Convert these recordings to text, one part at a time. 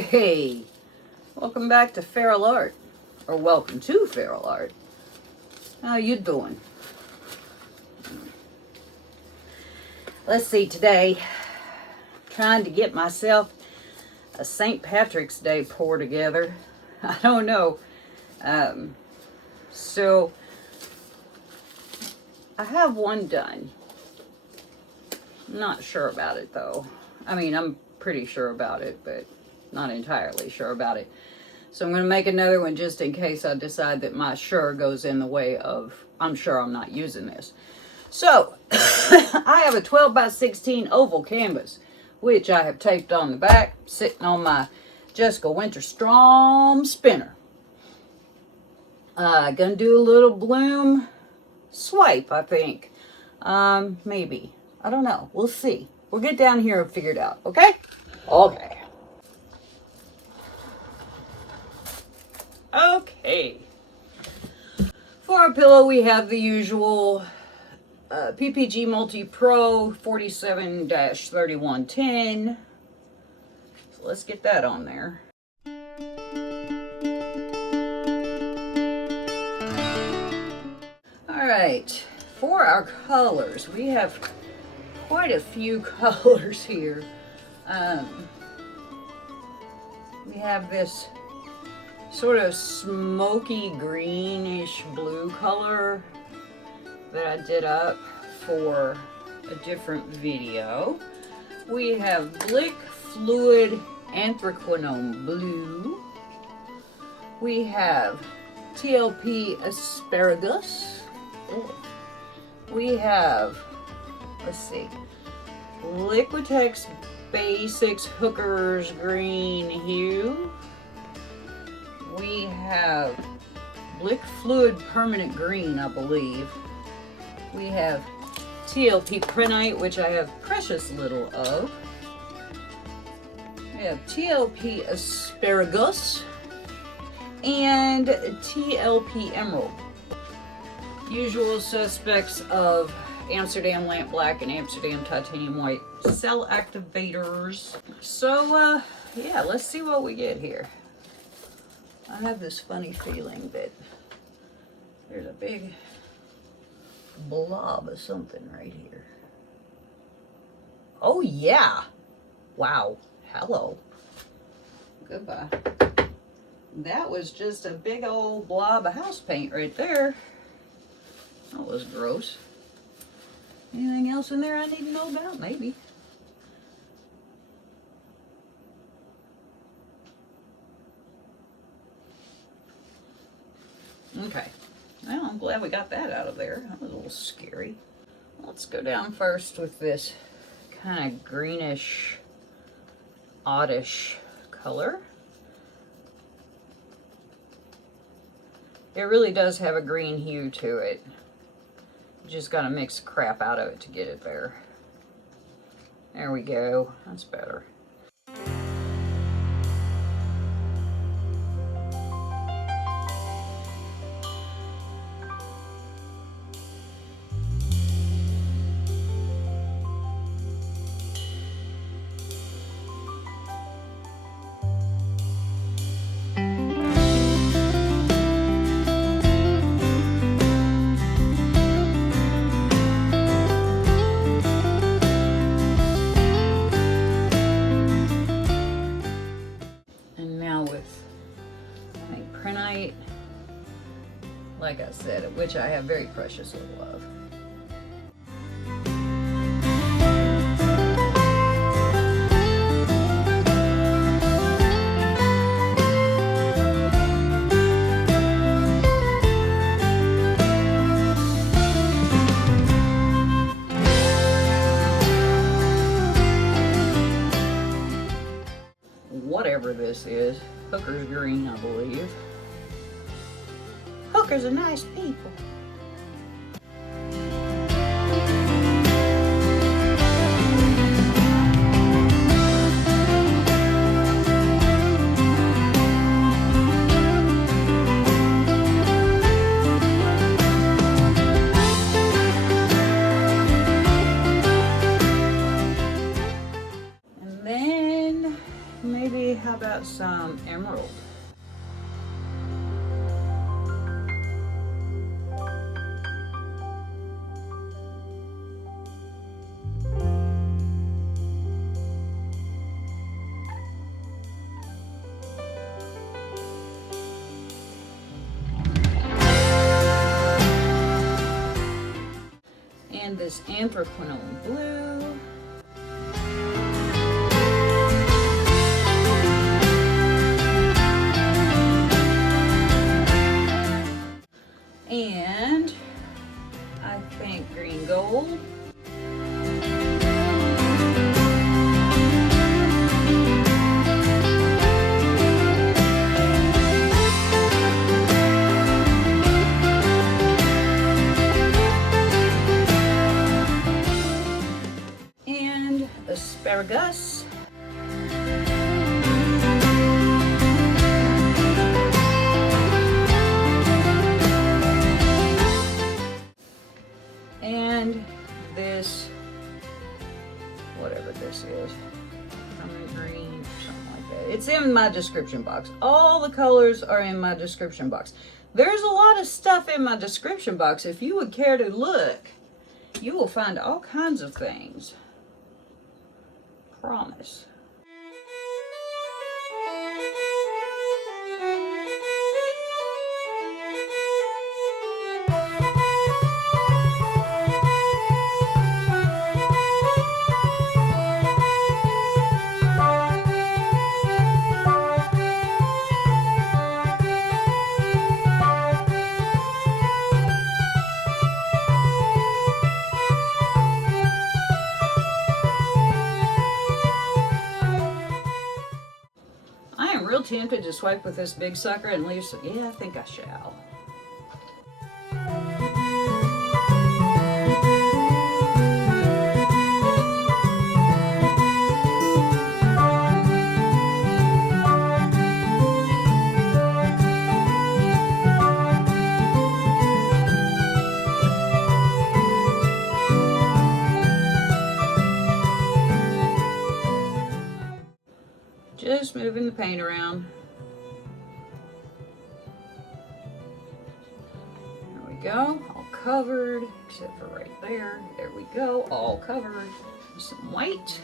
Hey, welcome back to feralart, or welcome to feralart. How you doing? Let's see, today, trying to get myself a St. Patrick's Day pour together. I don't know. So, I have one done. I'm not sure about it, though. I mean, I'm pretty sure about it, but not entirely sure about it. So I'm going to make another one just in case I decide that my sure goes in the way of I'm sure I'm not using this. So I have a 12 by 16 oval canvas, which I have taped on the back, sitting on my Jessica Winter Strom spinner. Gonna do a little bloom swipe, I think. Maybe. I don't know. We'll see. We'll get down here and figure it out, okay? Okay. Okay. For our pillow, we have the usual PPG Multi Pro 47-3110. So let's get that on there. All right. For our colors, we have quite a few colors here. We have this sort of smoky greenish blue color that I did up for a different video. We have Blick Fluid Anthraquinone Blue. We have TLP Asparagus. We have, let's see, Liquitex Basics Hookers Green Hue. We have Blick Fluid Permanent Green, I believe. We have TLP Prenite, which I have precious little of. We have TLP Asparagus and TLP Emerald. Usual suspects of Amsterdam Lamp Black and Amsterdam Titanium White cell activators. So, yeah, let's see what we get here. I have this funny feeling that there's a big blob of something right here. Oh, yeah. Wow. Hello. Goodbye. That was just a big old blob of house paint right there. That was gross. Anything else in there I need to know about? Maybe. Okay. Well, I'm glad we got that out of there. That was a little scary. Let's go down first with this kind of greenish, oddish color. It really does have a green hue to it. You just gotta mix the crap out of it to get it there. There we go. That's better. Like I said, which I have very precious little of. Whatever this is, Hooker's Green, I believe. Hookers are nice people. And then maybe how about some emerald? And this anthraquinone blue. And I think green gold. And asparagus. And this, whatever this is, green, something like that. It's in my description box. All the colors are in my description box. There's a lot of stuff in my description box. If you would care to look, you will find all kinds of things. Promise. Real tempted to swipe with this big sucker and leave some. Yeah, I think I shall. Just moving the paint around. There we go, all covered, except for right there. There we go, all covered. Some white.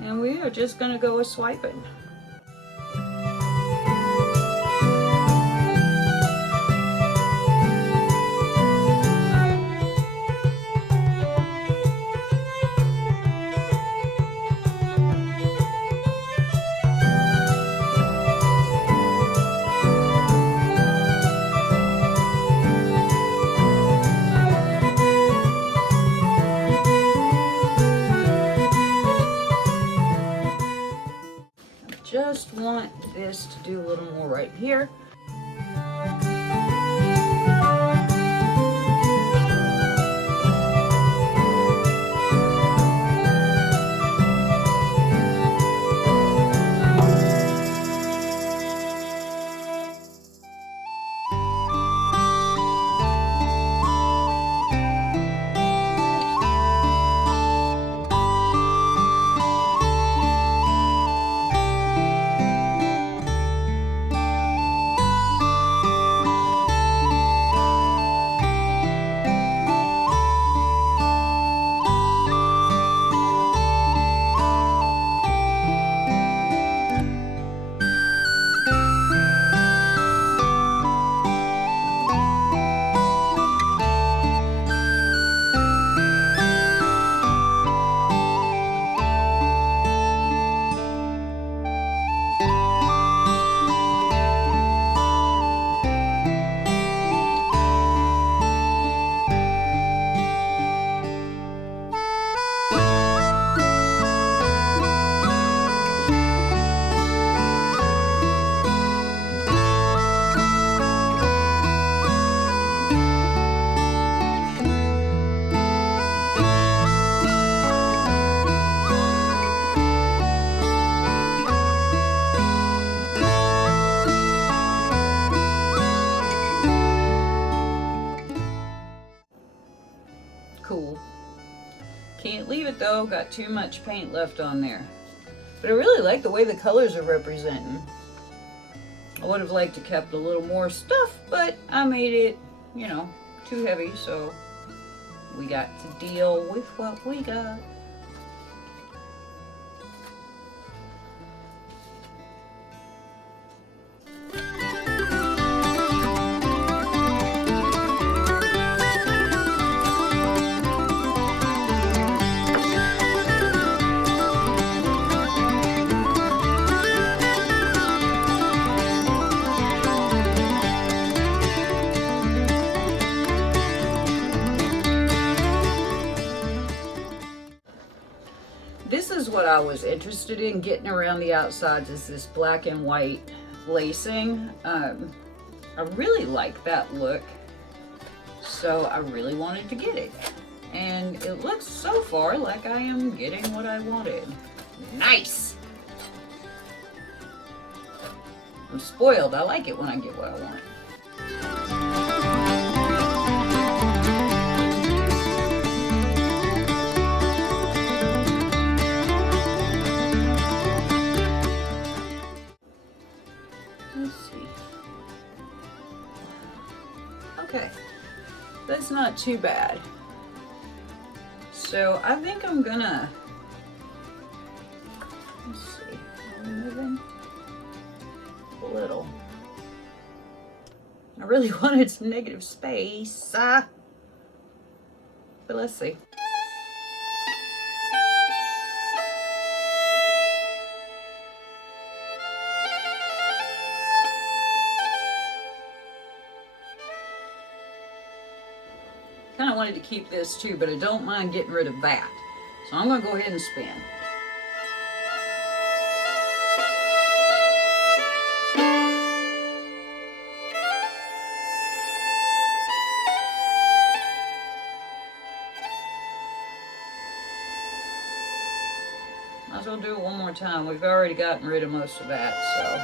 And we are just gonna go with swiping. Just want this to do a little more right here. Can't leave it though, got too much paint left on there. But I really like the way the colors are representing. I would have liked to kept a little more stuff, but I made it, you know, too heavy, so we got to deal with what we got. This is what I was interested in getting around the outsides, is this black and white lacing. I really like that look, so I really wanted to get it. And it looks so far like I am getting what I wanted. Nice! I'm spoiled. I like it when I get what I want. Okay, that's not too bad. So I think I'm gonna, let's see, are we moving? A little. I really wanted some negative space, but let's see. Kind of wanted to keep this too, but I don't mind getting rid of that. So I'm going to go ahead and spin. Might as well do it one more time. We've already gotten rid of most of that, so.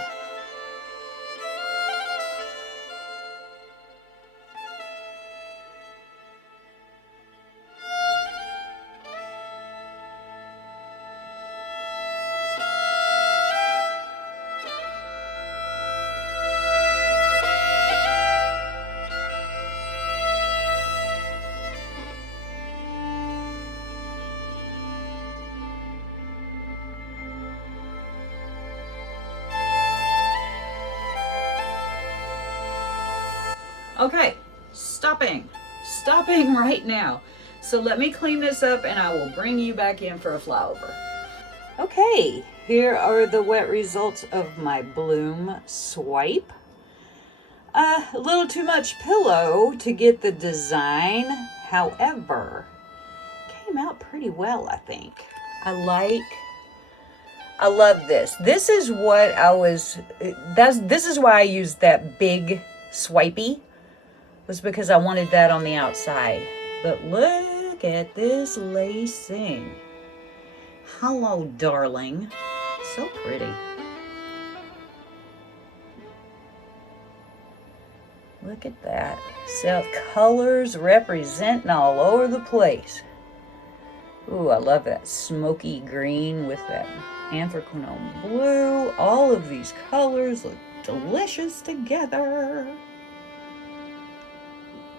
Okay, stopping right now. So let me clean this up and I will bring you back in for a flyover. Okay, here are the wet results of my bloom swipe. A little too much pillow to get the design. However, came out pretty well, I think. I love this. This is what this is why I used that big swipey. Was because I wanted that on the outside. But look at this lacing. Hello, darling. So pretty. Look at that. So colors representing all over the place. Ooh, I love that smoky green with that anthracnone blue. All of these colors look delicious together.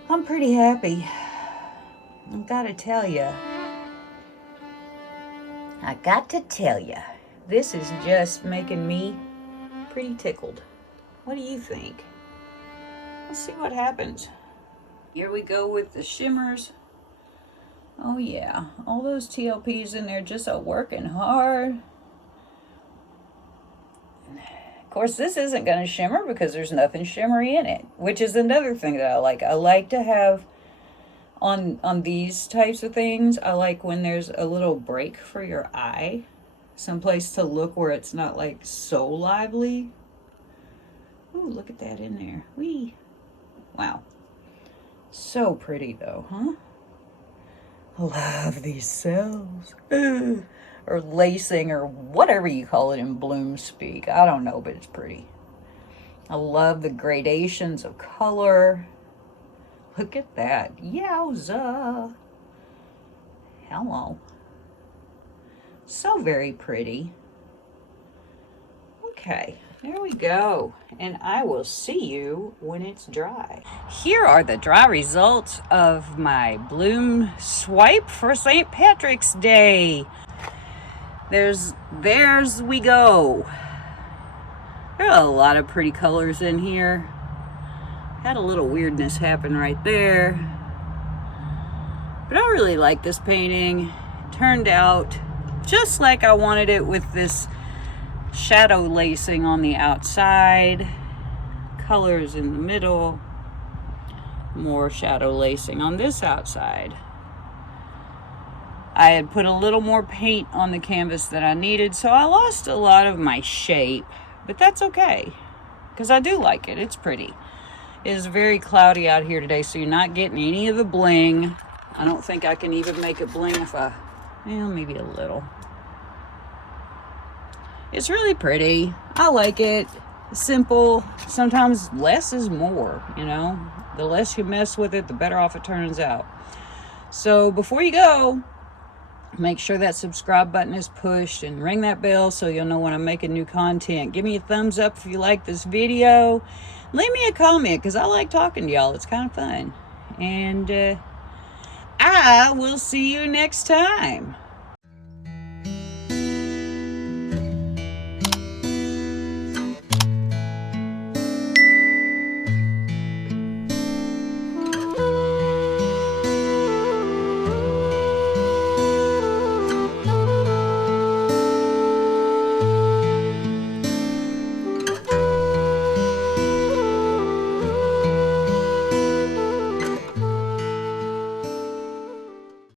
I'm pretty happy. I gotta tell you, this is just making me pretty tickled. What do you think? Let's see what happens. Here we go with the shimmers. Oh yeah, all those TLPs in there just are working hard. Of course, this isn't going to shimmer because there's nothing shimmery in it, which is another thing that I like. I like to have, on these types of things, I like when there's a little break for your eye. Someplace to look where it's not like so lively. Ooh, look at that in there. Whee! Wow. So pretty though, huh? I love these cells. Or lacing, or whatever you call it in bloom speak. I don't know, but it's pretty. I love the gradations of color. Look at that. Yowza. Hello. So very pretty. Okay, there we go. And I will see you when it's dry. Here are the dry results of my bloom swipe for St. Patrick's Day. There's we go. There are a lot of pretty colors in here. Had a little weirdness happen right there. But I really like this painting. It turned out just like I wanted it, with this shadow lacing on the outside, colors in the middle, more shadow lacing on this outside. I had put a little more paint on the canvas than I needed, so I lost a lot of my shape, but that's okay, because I do like it. It's pretty. It is very cloudy out here today, so you're not getting any of the bling. I don't think I can even make it bling if I, well, maybe a little. It's really pretty. I like it. Simple. Sometimes less is more, you know. The less you mess with it, the better off it turns out. So before you go, make sure that subscribe button is pushed and ring that bell so you'll know when I'm making new content. Give me a thumbs up if you like this video. Leave me a comment, because I like talking to y'all. It's kind of fun. And I will see you next time.